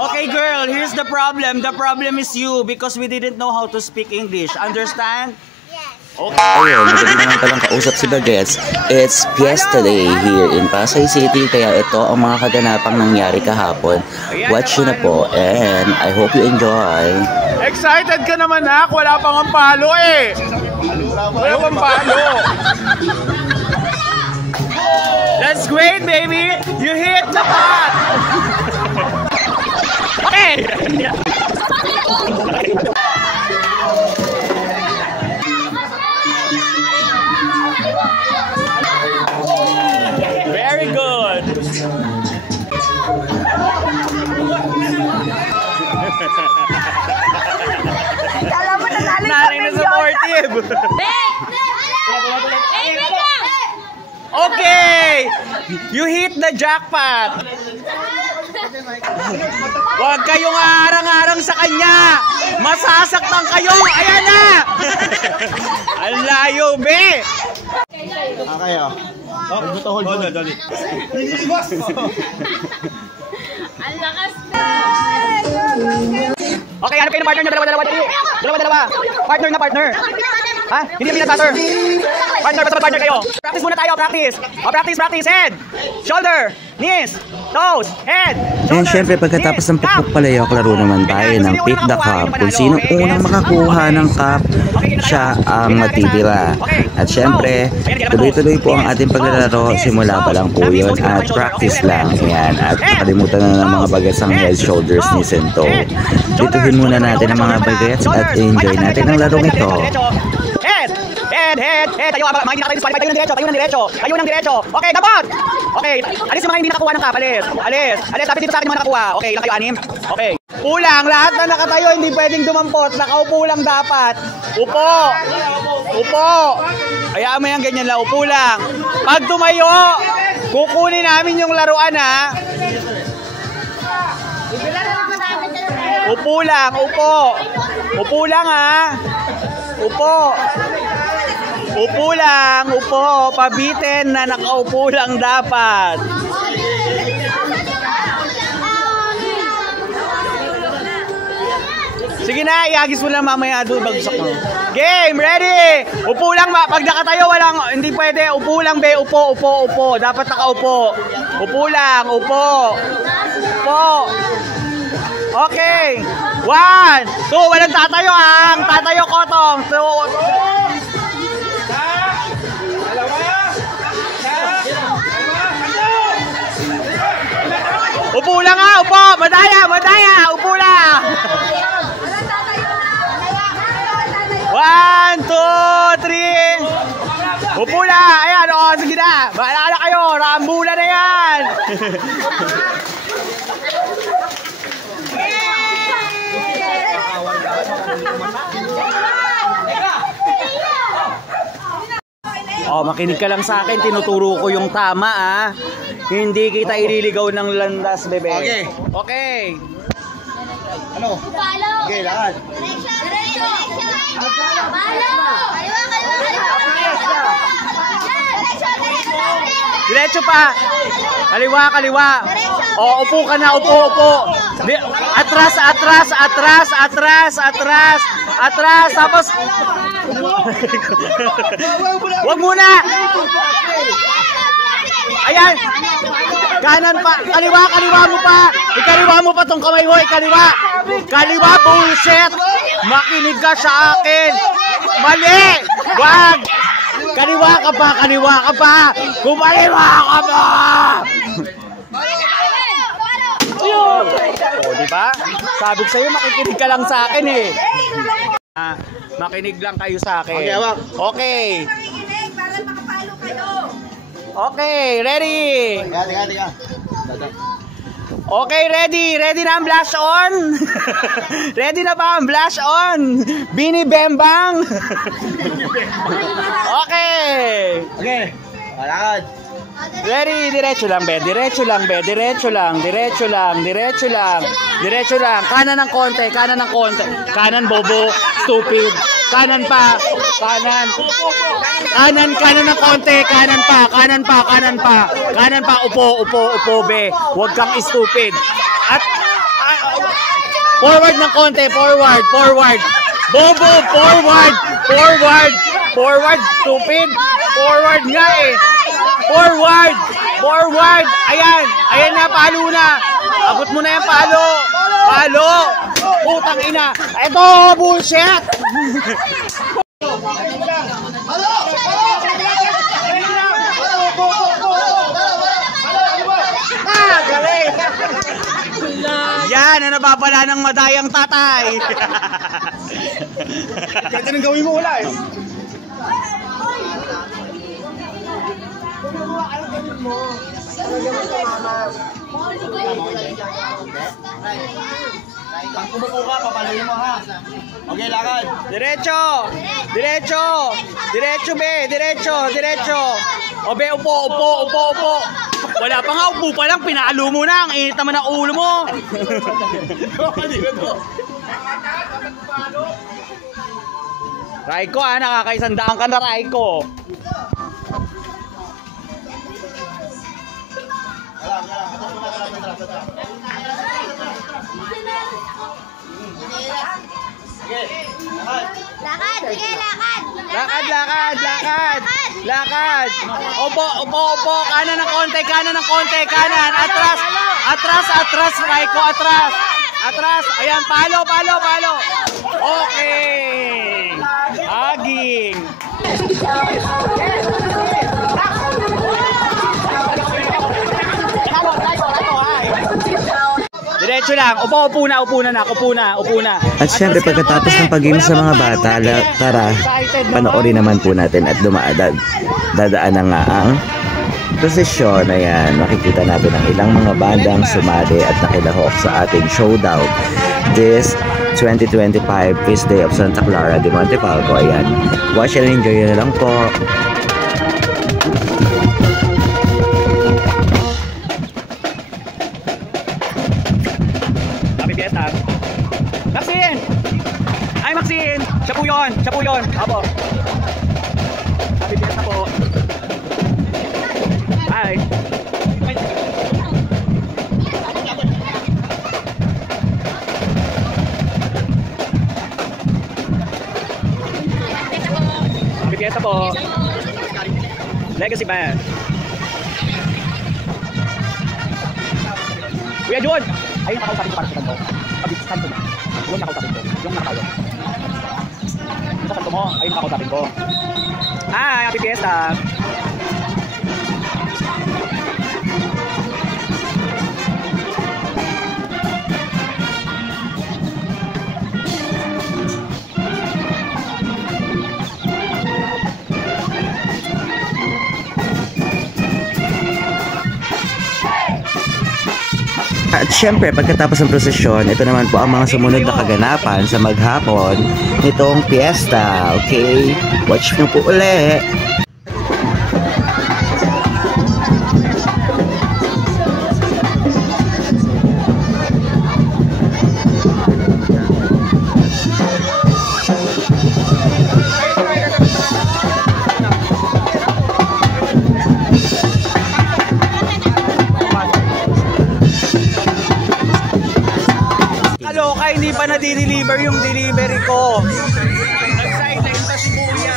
Okay, girl, here's the problem. The problem is you because we didn't know how to speak English. Understand? Okay. Ayun, magaling naman palang kausap si Bagets. It's Fiesta Day here in Pasay City, kaya ito ang mga kaganapang nangyari kahapon. Watch nyo na po, and I hope you enjoy. Excited ka naman, ha? Wala pang ang palo eh. Wala pang palo. That's great, baby. You hit the pot. Okay. Very good. Narin na supportive. Okay! You hit the jackpot! Huwag kayong aarang-arang sa kanya! Masasaktan kayo! Ayan na! Ang layo, be! Okay, oh. Hold on. Ang lakas na! Okay, hanap kayo ng partner nyo. Dalawa. Partner. Ha? Hindi yung butter. Partner kayo. Practice muna tayo, practice. Practice. Head, shoulder, knees, toes, head, shoulder. And syempre pagkatapos ng pagpapalayok, laro naman tayo ng pick the cup. Kung sino unang makakuha ng cup, siya ang matitira. At syempre, tuloy-tuloy po ang ating paglalaro. Simula pa lang po yun at practice lang. Ayan. At nakalimutan na ng mga bagets ang head, shoulders, knees, and toe. Dituhin muna natin ang mga bagets at enjoy natin ang larong ito. Head. Tayo mga hindi nakatayo ng diretso. Tayo ng diretso. Okay, dapat. Okay, alis yung mga hindi nakakuha ng cup. Alis. Dapat dito sa akin yung mga nakakuha. Okay, lang kayo, anim. Okay. Ulang, lahat na nakatayo hindi pwedeng dumampot. Nakaupo lang dapat. Upo. Hayaan mo yan, ganyan lang. Upo lang. Pag tumayo, kukunin namin yung laruan, ha. Upo lang, ha. Upo. Pabitin na nakaupo lang dapat. Sige na, iagis mo lang mamaya doon bagsak mo. Game, ready! Upo lang, pag nakatayo hindi pwede. Upo lang, be. Upo. Dapat nakaupo. Upo lang. Okay. 1, 2, walang tatayo, ang tatayo kotong. Upo lang, ha, upo. Madaya. Upo lang. 1, 2, 3. Upo lang. Ayan, sige na. Bahala kayo. Rambula na yan. Makinig ka lang sa akin, tinuturo ko yung tama, ah. Hindi kita ililigaw ng landas, bebe. Okay. Ano? Okay, lakad. Diretso. Diretso pa. Kaliwa. Upo ka na, upo. Atras. Tapos wag muna. Ayan. Kanan pa. Kaliwa mo pa. Ikaliwa mo pa tong kamay mo. Kaliwa, bullshit. Makinig ka sa akin. Mali. Wag. Kaliwa ka pa. Kumaliwa ka pa. Diba? Sabi ko sa'yo, makikinig ka lang sa akin eh. Makinig lang kayo sa akin. Okay. Okay, ready? Tiga. Okay, ready? Ready na ang blush on? Ready na ba ang blush on? Bini Bembang? Okay. Lakad. Ready? Diretso lang. Kanan ng konti. Kanan, bobo. Stupid. Kanan pa. Kanan ng konti. Kanan pa. Upo, be. Huwag kang stupid. At Forward ng konti, forward. Bobo, forward. Stupid. Forward nga eh. Forward. Ayan na, palo na. Abot mo na yung palo. Putang ina. Ito, bullshit. Galing. Yan, na nababala ng madayang tatay. Kahit anong gawin mo, wala eh. Pag kumupo ka, papaluin mo ha. Okay, lakad. Diretso, be, diretso. O be, upo. Wala pa nga, upo pa lang, pinalo mo na. Ang init naman ang ulo mo. Raiko nakakaisandaan ka na, Raiko. Lakad. Opo. Kanan ng konti. Atras, Raiko, atras. Ayan, palo. Okay. Aging. Diretso lang. Upo na. At syempre pagkatapos ng pag-game sa mga bata, tara, panoorin naman po natin at dadaan na nga ang prosesyon. Ayan, makikita natin ang ilang mga bandang sumali at nakilahok sa ating showdown this 2025 Feast Day of Santa Clara de Montefalco. Ayan, watch and enjoy na lang po. Maxine! Siya po yun. Apo. Happy fiesta po. Hi. Happy fiesta po. Legacy Band. Kuya Jun! Ayun, nakausapin ko para sa kanto. Kanto na. Yung nakausapin ko. Yung nakatayo. Sa kanto mo, ayun nakausapin ko. Hi! Happy fiesta! At syempre, pagkatapos ng prosesyon, ito naman po ang mga sumunod na kaganapan sa maghapon nitong piyesta. Okay? Watch mo po ulit. Kaloka, hindi pa na-deliver yung delivery ko. Excited pa si Kuya.